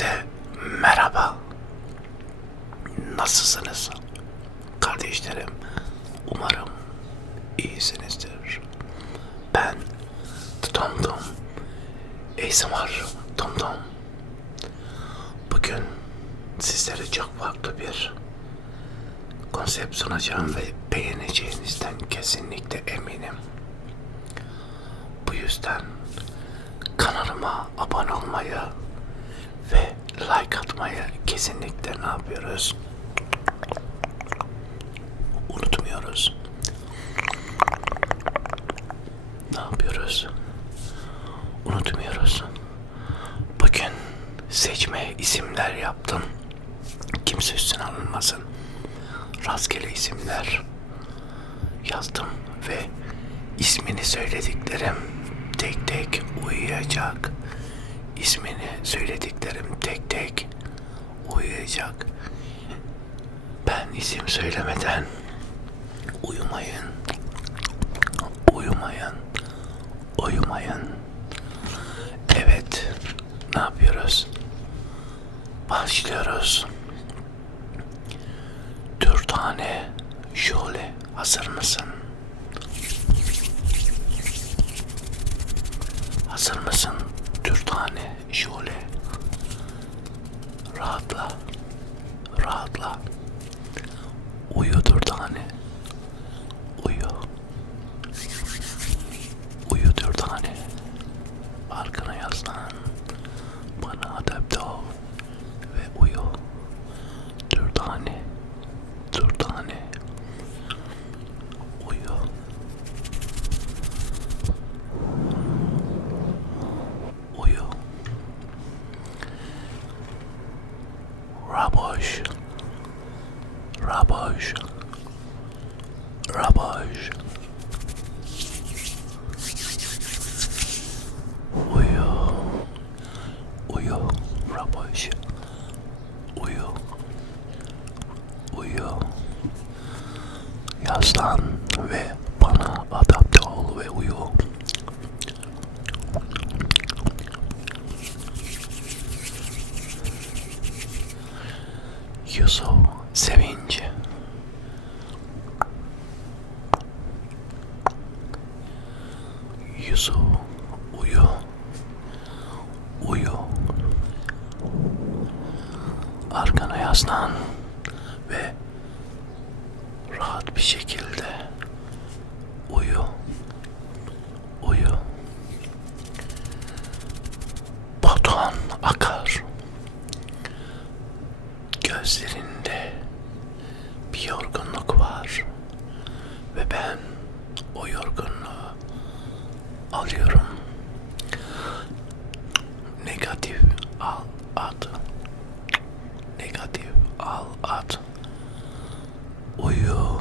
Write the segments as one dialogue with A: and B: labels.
A: Herkese merhaba. Nasılsınız? Kardeşlerim, umarım iyisinizdir. Ben Tom Tom, ASMR Tom Tom. Bugün sizlere çok farklı bir konsept sunacağım ve beğeneceğinizden kesinlikle eminim. Bu yüzden like atmayı kesinlikle ne yapıyoruz? Unutmuyoruz. Ne yapıyoruz? Unutmuyoruz. Bugün seçme isimler yaptım. Kimse üstüne alınmasın. Rastgele isimler yazdım ve ismini söylediklerim tek tek uyuyacak. İsmini söylediklerim tek tek uyuyacak. Ben isim söylemeden uyumayın. Uyumayın. Uyumayın. Evet. Ne yapıyoruz? Başlıyoruz. Dört tane şöyle hazır mısın? Hazır mısın? Dört tane şöyle. Rahatla. Rahatla. Uyu dört tane. Uyu. Uyu dört tane. Arkana yaslan. Bana adapte ol. Ve uyu. Dört tane. Dört tane. Uyu. Uyu. Raboş. Raboş. Raboş. Uyu. Uyu. Raboş. Uyu. Uyu. Yaslan ve bana adapte ol ve uyu. Yusuf Sevinci Yusuf uyu Uyu Arkana yaslan ve rahat bir şekilde uyu Uyu Batuhan akar Gözlerinde bir yorgunluk var ve ben o yorgunluğu alıyorum. Negatif al at. Negatif al at. Uyu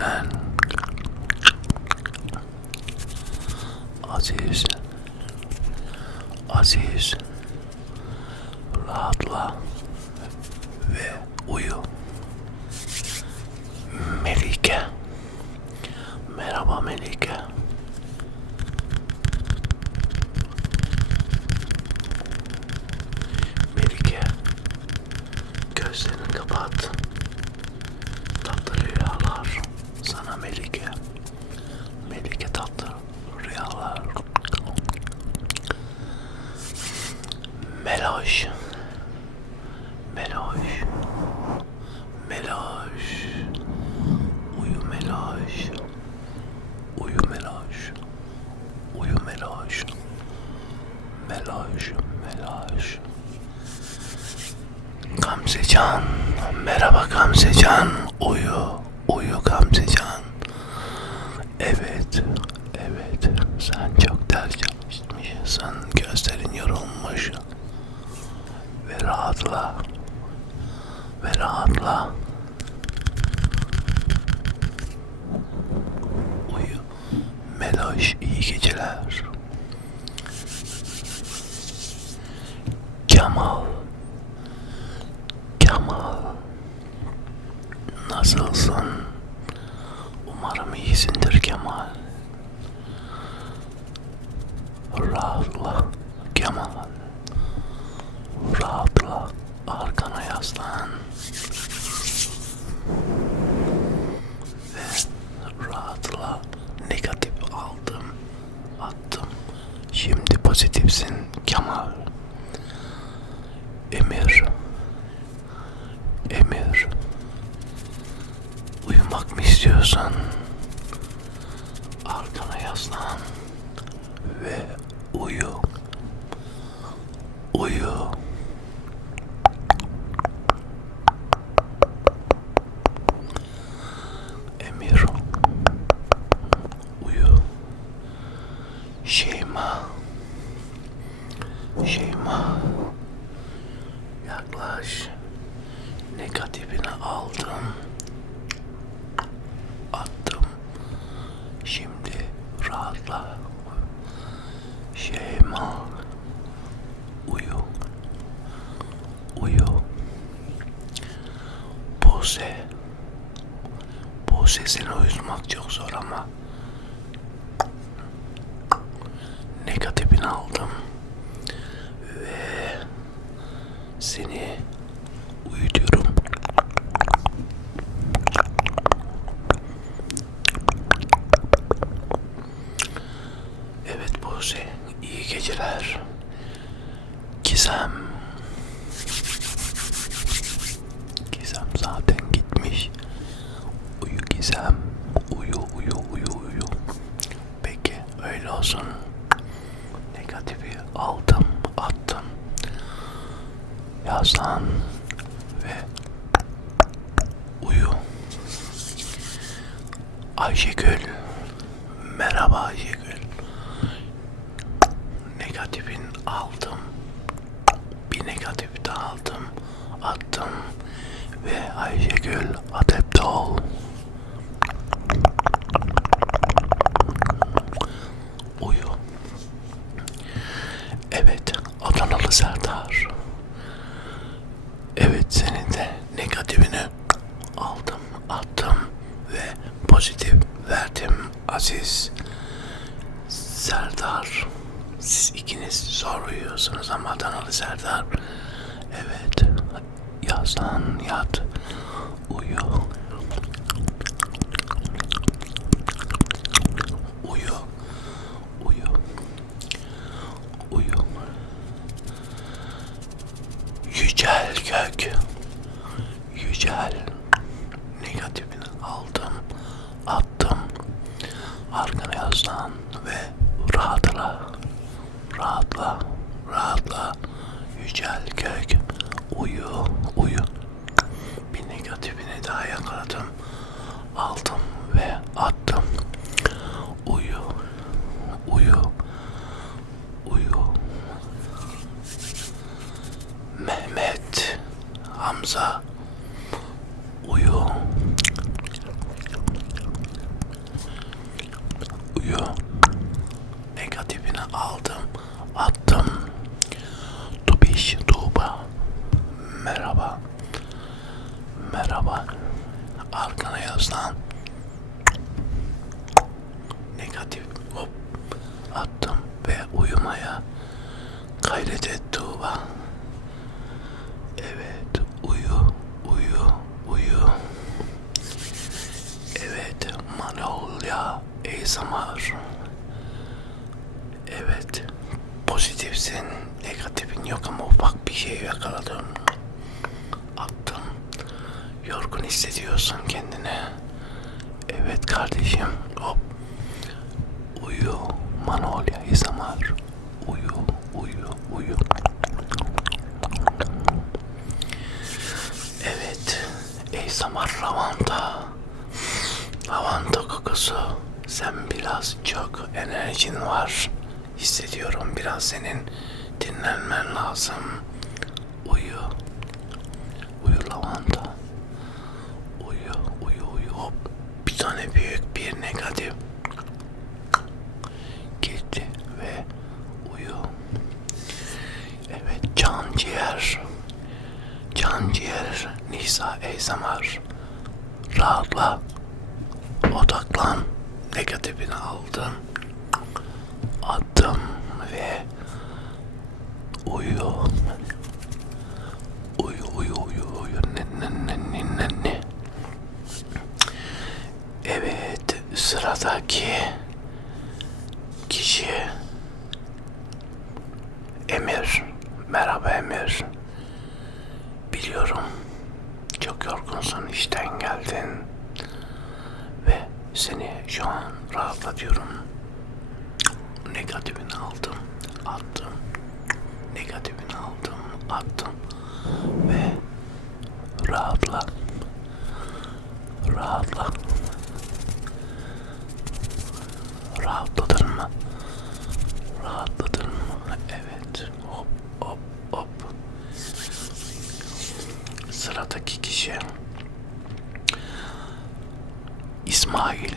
A: Dinlen. Aziz. Aziz. Rahatla. Ve uyu. Melike. Merhaba. Melike. Gamzecan. Merhaba Gamzecan. Uyu. Uyu Gamzecan. Evet. Evet. Sen çok ders çalışmışsın. Gözlerin yorulmuş. Ve rahatla. Ve rahatla. Uyu. Meloş iyi geceler. Kemal. muscles. istiyorsan arkana yaslan ve uyu. Uyu. Emir. Uyu. Şeyma. Şeyma. Yaklaş. Negatifini aldım. rahatla. Şeyma. Uyu. Uyu. Buse. Buse seni uyutmak çok zor ama. Negatifini aldım. olsun. Negatifi aldım, attım. Yaslan ve uyu. Ayşegül daha yakaladım. Aldım. Stop. Yorgun hissediyorsun kendini. Evet kardeşim. Hop. Uyu. Manolya Hizamar. Uyu, uyu, uyu. Evet. Hizamar lavanta. Lavanta kokusu. Sen biraz çok enerjin var. Hissediyorum biraz senin dinlenmen lazım. Uyu. Uyu. Ne ne ne ne ne ne. Evet sıradaki kişi Emir. Merhaba Emir. Biliyorum çok yorgunsun işten geldin ve seni şu an rahatlatıyorum. Negatifini aldım, attım. Negatifini aldım, attım ve rahatla. Rahatla. Rahatladın mı? Rahatladın mı? Evet. Hop hop hop. Sıradaki kişi İsmail.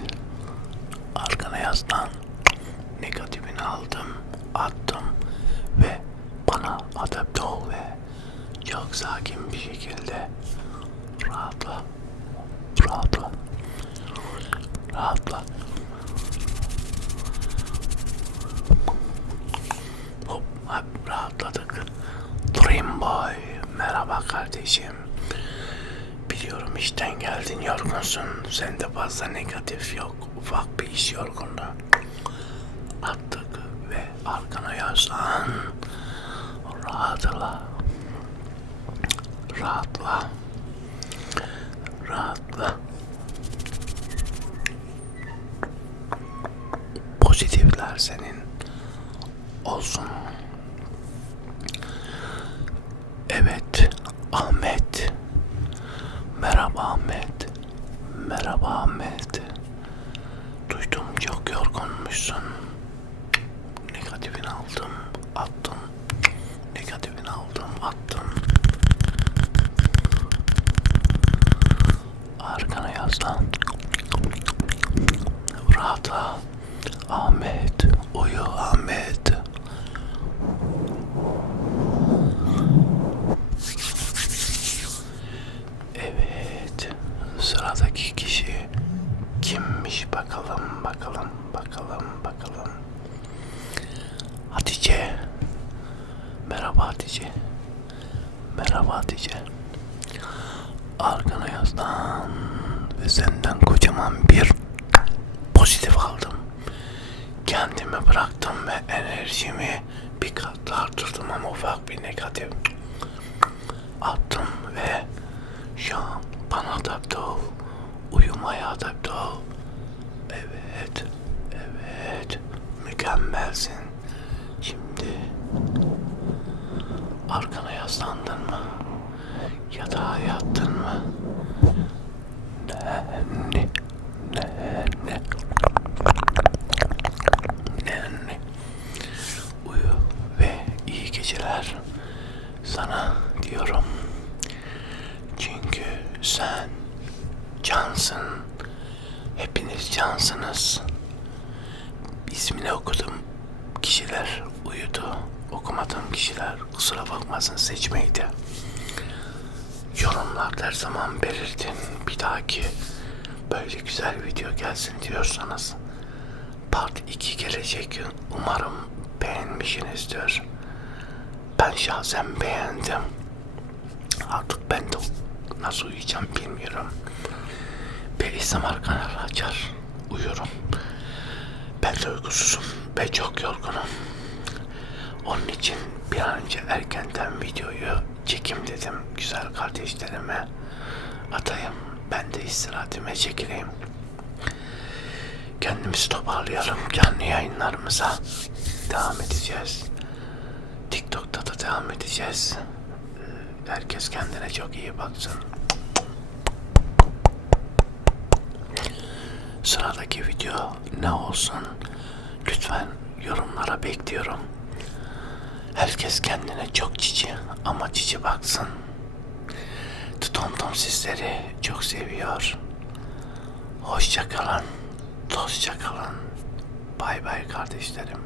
A: Arkana yaslan. Negatifini aldım, attım ve bana adapte ol ve çok sakin bir şekilde rahatla. Rahatla. Rahatla. Hop, hop rahatladık. Dream Boy, merhaba kardeşim. Biliyorum işten geldin yorgunsun. Sende fazla negatif yok. Ufak bir iş yorgunluğu. Attık ve yaslan. Rahatla. Rahatla. Rahatla. Pozitifler senin olsun. Evet, Ahmet. Merhaba Ahmet. Merhaba Ahmet. Duydum çok yorgunmuşsun. Negatifini aldım, attım. Arkana yaslan. Rahatla. Ahmet, uyu Ahmet. Evet, sıradaki kişi kimmiş bakalım, bakalım, bakalım, bakalım. Hatice. Merhaba Hatice. Merhaba Hatice. Arkana yaslan ve senden kocaman bir pozitif aldım. Kendimi bıraktım ve enerjimi bir kat arttırdım ama ufak bir negatif attım ve şu an bana adapte ol. Uyumaya adapte ol. Evet, evet, mükemmelsin. Şimdi arkana yaslandın mı? Yatağa yattın mı? Ne, ne, ne, ne, ne, ne. Uyu ve iyi geceler sana diyorum. Çünkü sen cansın. Hepiniz cansınız. İsmini okudum. Kişiler uyudu. Okumadığım kişiler kusura bakmasın seçmeydi. Yorumlarda her zaman belirtin. Bir dahaki böyle güzel video gelsin diyorsanız part 2 gelecek. Umarım beğenmişsinizdir. Ben şahsen beğendim. Artık ben de nasıl uyuyacağım bilmiyorum. Bir ASMR kanalı açar, uyurum. Ben de uykusuzum ve çok yorgunum. Onun için bir an önce erkenden videoyu çekim dedim. Güzel kardeşlerime atayım. Ben de istirahatime çekileyim. Kendimizi toparlayalım. Canlı yayınlarımıza devam edeceğiz. TikTok'ta da devam edeceğiz. Herkes kendine çok iyi baksın. Sıradaki video ne olsun? Lütfen yorumlara bekliyorum. Herkes kendine çok cici ama cici baksın. Tutontom sizleri çok seviyor. Hoşça kalın. Dostça kalın. Bay bay kardeşlerim.